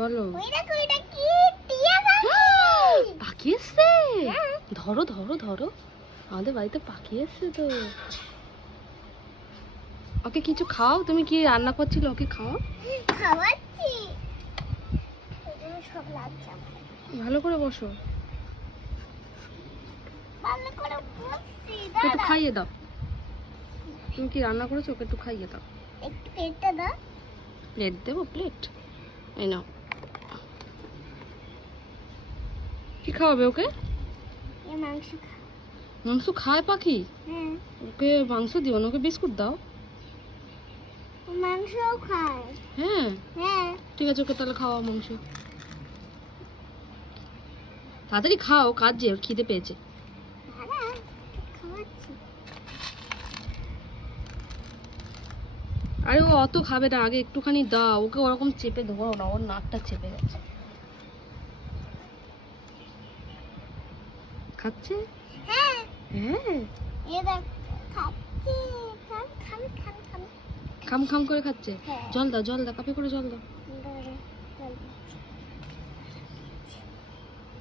বলো। ওই দেখো এটা কি টিয়া পাখি। পাখি এসছে? ধরো ধরো ধরো, আমাদের বাড়িতে পাখি এসছে তো। ওকে কিছু খাও, তুমি কি রান্না করছিলে, ওকে খাও। খাওয়াচ্ছি, এগুলো সব লাগছে আমার। ভালো করে বসো, ভালো করে বসছি, একটু দাদা খাইয়ে দাও। তুমি কি রান্না করেছো, ওকে একটু খাইয়ে দাও। একটু পেটটা দাও। প্লেট দেবো? প্লেট এই নাও। কি খাওয়াবে ওকে? এই মাংস খা। মাংস খায় পাখি? হ্যাঁ, ওকে মাংস দিও না, ওকে বিস্কুট দাও। ও মাংসও খায়। হ্যাঁ হ্যাঁ, ঠিক আছে, ওকে তাহলে খাওয়া মাংস। তাড়াতাড়ি খাও, কাজ যে, ওর খিদে পেয়েছে। দাদা খাওয়াচ্ছি। আরে ও অত খাবে না, আগে একটুখানি দাও ওকে, ওরকম চেপে ধরো না, ওর নাকটা চেপে গেছে। খাচ্ছে? হ্যাঁ, হ্যাঁ, এই দেখ খাচ্ছি। খাম খাম খাম খাম। খাম খাম করে খাচ্ছে। হ্যাঁ। জল দাও, জল দাও, কাপে করে জল দাও। দাঁড়া, জল দিচ্ছি।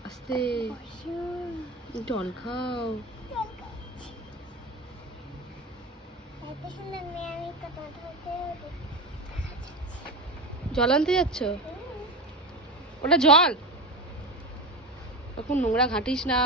আস্তে, বসো, জল খাও। জল খাচ্ছি। এত সুন্দর মেয়ে আমি কথা বলতে জল আনতে যাচ্ছ? ওটা জল, এখন নোংরা ঘাটিস না।